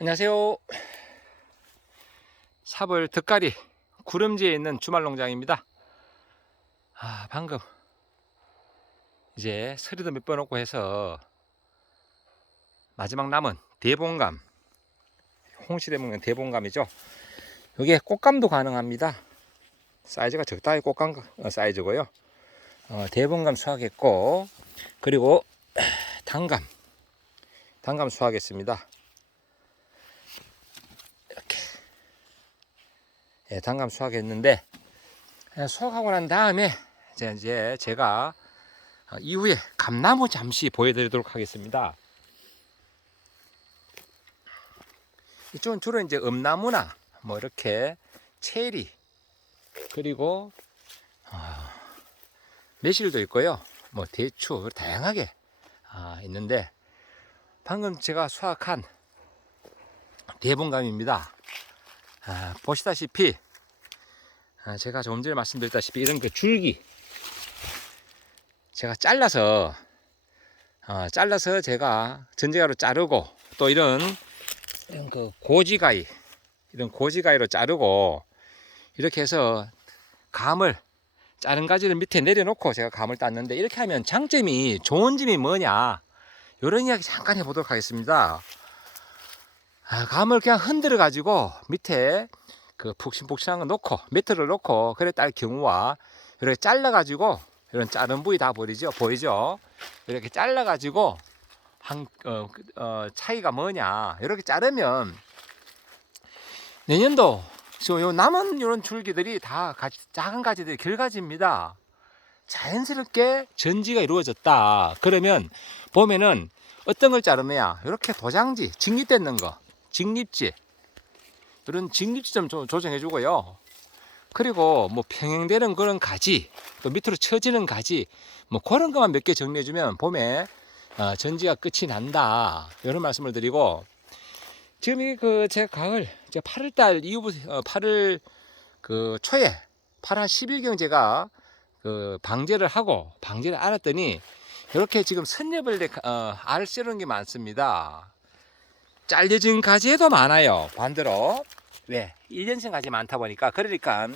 안녕하세요. 사벌 덕가리 구름지에 있는 주말 농장입니다. 아, 방금 이제 서리도 몇번 오고 해서 마지막 남은 대봉감 홍실에 먹는 대봉감이죠. 이게 꽃감도 가능합니다. 사이즈가 적당히 꽃감 어, 사이즈고요. 어, 대봉감 수확했고 그리고 단감 단감 수확했습니다. 이렇게 예, 단감 수확했는데 예, 수확하고 난 다음에 이제, 이제 제가 어, 이후에 감나무 잠시 보여드리도록 하겠습니다. 이쪽은 주로 이제 음나무나 뭐 이렇게 체리 그리고 어, 매실도 있고요. 뭐 대추 다양하게 아, 있는데 방금 제가 수확한 대봉감입니다. 아, 보시다시피 아, 제가 조금 전에 말씀드렸다시피 이런 그 줄기 제가 잘라서 어, 잘라서 제가 전제가로 자르고 또 이런, 이런 그 고지가위 이런 고지가위로 자르고 이렇게 해서 감을 자른 가지를 밑에 내려놓고 제가 감을 땄는데 이렇게 하면 장점이 좋은 점이 뭐냐 이런 이야기 잠깐 해보도록 하겠습니다. 아, 감을 그냥 흔들어 가지고 밑에 그 푹신푹신한 거 놓고 매트를 놓고 그래 딸 경우와 이렇게 잘라 가지고 이런 자른 부위 다 보이죠? 보이죠? 이렇게 잘라 가지고 한 어, 그, 어, 차이가 뭐냐? 이렇게 자르면 내년도 요 남은 이런 줄기들이 다 가지, 작은 가지들이 결가지입니다. 자연스럽게 전지가 이루어졌다. 그러면 보면은 어떤 걸 자르느냐? 이렇게 도장지 직립되는 거 직립지 이런 직립지 좀 조- 조정해 주고요 그리고 뭐 평행되는 그런 가지 또 밑으로 처지는 가지 뭐 그런 것만 몇 개 정리해 주면 봄에 어, 전지가 끝이 난다 이런 말씀을 드리고 지금 이 그 제가 가을 제가 8월달 이후부터 어, 8월 그 초에 8월 10일경 제가 그 방제를 하고 방제를 알았더니 이렇게 지금 선엽을 내- 어, 씌우는 게 많습니다. 잘려진 가지에도 많아요. 반대로 왜 1년생 가지 많다 보니까 그러니까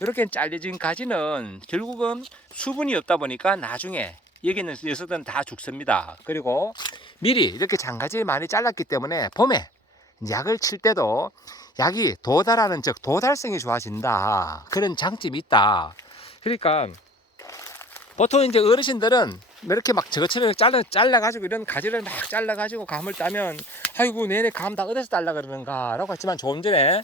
이렇게 잘려진 가지는 결국은 수분이 없다 보니까 나중에 여기 있는 녀석들은 다 죽습니다. 그리고 미리 이렇게 장가지를 많이 잘랐기 때문에 봄에 약을 칠 때도 약이 도달하는 즉 도달성이 좋아진다 그런 장점이 있다. 그러니까 보통 이제 어르신들은 이렇게 막 저것처럼 잘라 잘라가지고 이런 가지를 막 잘라가지고 감을 따면 아이고 내내 감 다 어디서 달라 그러는가 라고 했지만 조금 전에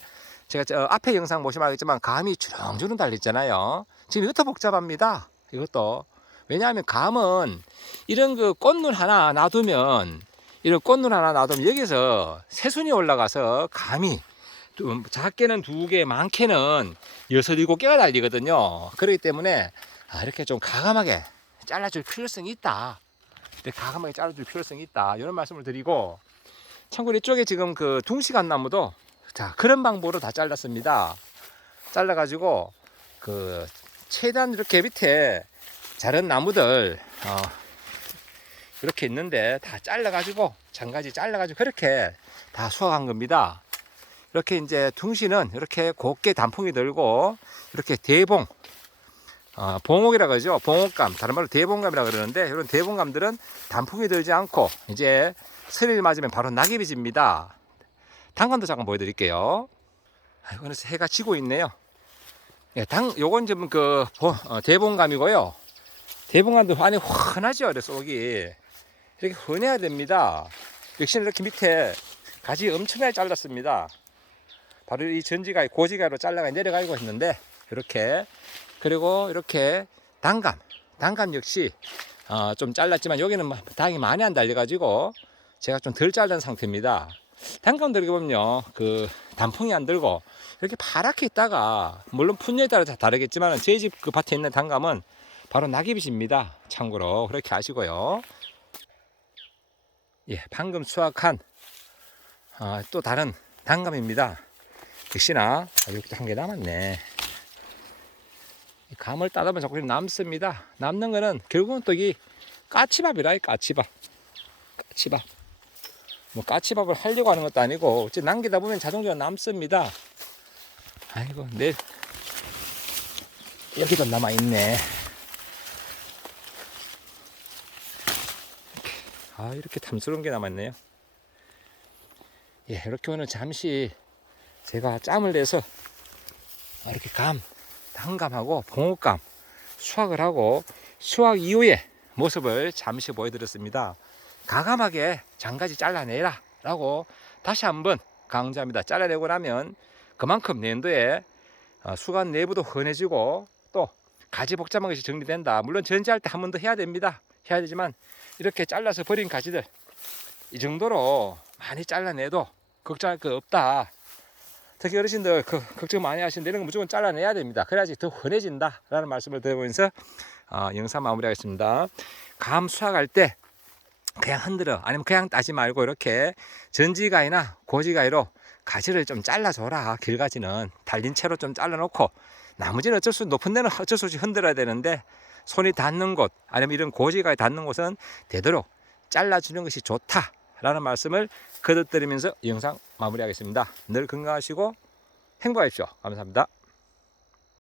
제가 저 앞에 영상 보시면 알겠지만 감이 주렁주렁 달렸잖아요. 지금 이것도 복잡합니다. 이것도 왜냐하면 감은 이런 그 꽃눈 하나 놔두면 이런 꽃눈 하나 놔두면 여기서 새순이 올라가서 감이 좀 작게는 두 개, 많게는 여섯 일곱 개가 달리거든요. 그렇기 때문에 아, 이렇게 좀 가감하게 잘라줄 필요성이 있다. 가감하게 잘라줄 필요성이 있다. 이런 말씀을 드리고 참고로 이쪽에 지금 그 둥시간 나무도 자 그런 방법으로 다 잘랐습니다. 잘라가지고 그 최대한 이렇게 밑에 자른 나무들 어, 이렇게 있는데 다 잘라가지고 장가지 잘라가지고 그렇게 다 수확한 겁니다. 이렇게 이제 둥시는 이렇게 곱게 단풍이 들고 이렇게 대봉 어, 봉옥이라 그러죠. 봉옥감. 다른 말로 대봉감이라 그러는데 이런 대봉감들은 단풍이 들지 않고 이제 서리를 맞으면 바로 낙엽이 집니다. 단감도 잠깐 보여드릴게요. 어느새 해가 지고 있네요. 예, 당, 요건 좀 그, 보- 어, 대봉감이고요. 대봉감도 안에 훤하죠. 그래서 속이. 이렇게 흔해야 됩니다. 역시 이렇게 밑에 가지 엄청나게 잘랐습니다. 바로 이 전지가 고지가로 잘라가 내려가고 있는데, 이렇게. 그리고 이렇게 단감. 단감 역시 어, 좀 잘랐지만 여기는 뭐 당이 많이 안 달려가지고 제가 좀 덜 자른 상태입니다. 단감 들게 보면요. 그 단풍이 안 들고 이렇게 파랗게 있다가 물론 분야에 따라 다 다르겠지만 제 집 그 밭에 있는 단감은 바로 낙엽이십니다. 참고로 그렇게 아시고요. 예, 방금 수확한 아, 또 다른 단감입니다. 역시나 아, 여기 한개 남았네. 이 감을 따다 보면 자꾸 남습니다. 남는 거는 결국은 또 이 까치밥이라 이 까치밥. 까치밥. 뭐 까치밥을 하려고 하는 것도 아니고 어째 남기다 보면 자동적으로 남습니다. 아이고 내 여기도 남아 있네. 아 이렇게 탐스러운 게 남았네요. 예 이렇게 오늘 잠시 제가 짬을 내서 이렇게 감, 단감하고 봉옥감 수확을 하고 수확 이후의 모습을 잠시 보여드렸습니다. 가감하게 장가지 잘라내라 라고 다시 한번 강조합니다. 잘라내고 나면 그만큼 내년도에 어, 수간 내부도 흔해지고 또 가지 복잡한 것이 정리된다. 물론 전지할 때 한 번 더 해야 됩니다. 해야 되지만 이렇게 잘라서 버린 가지들 이 정도로 많이 잘라내도 걱정할 거 없다. 특히 어르신들 그 걱정 많이 하시는데 이런 거 무조건 잘라내야 됩니다. 그래야지 더 흔해진다라는 말씀을 드리면서 어, 영상 마무리하겠습니다. 감 수확할 때 그냥 흔들어 아니면 그냥 따지 말고 이렇게 전지가위나 고지가위로 가지를 좀 잘라줘라 길가지는 달린 채로 좀 잘라놓고 나머지는 어쩔 수 높은 데는 어쩔 수 없이 흔들어야 되는데 손이 닿는 곳 아니면 이런 고지가위 닿는 곳은 되도록 잘라주는 것이 좋다 라는 말씀을 거듭드리면서 영상 마무리하겠습니다. 늘 건강하시고 행복하십시오. 감사합니다.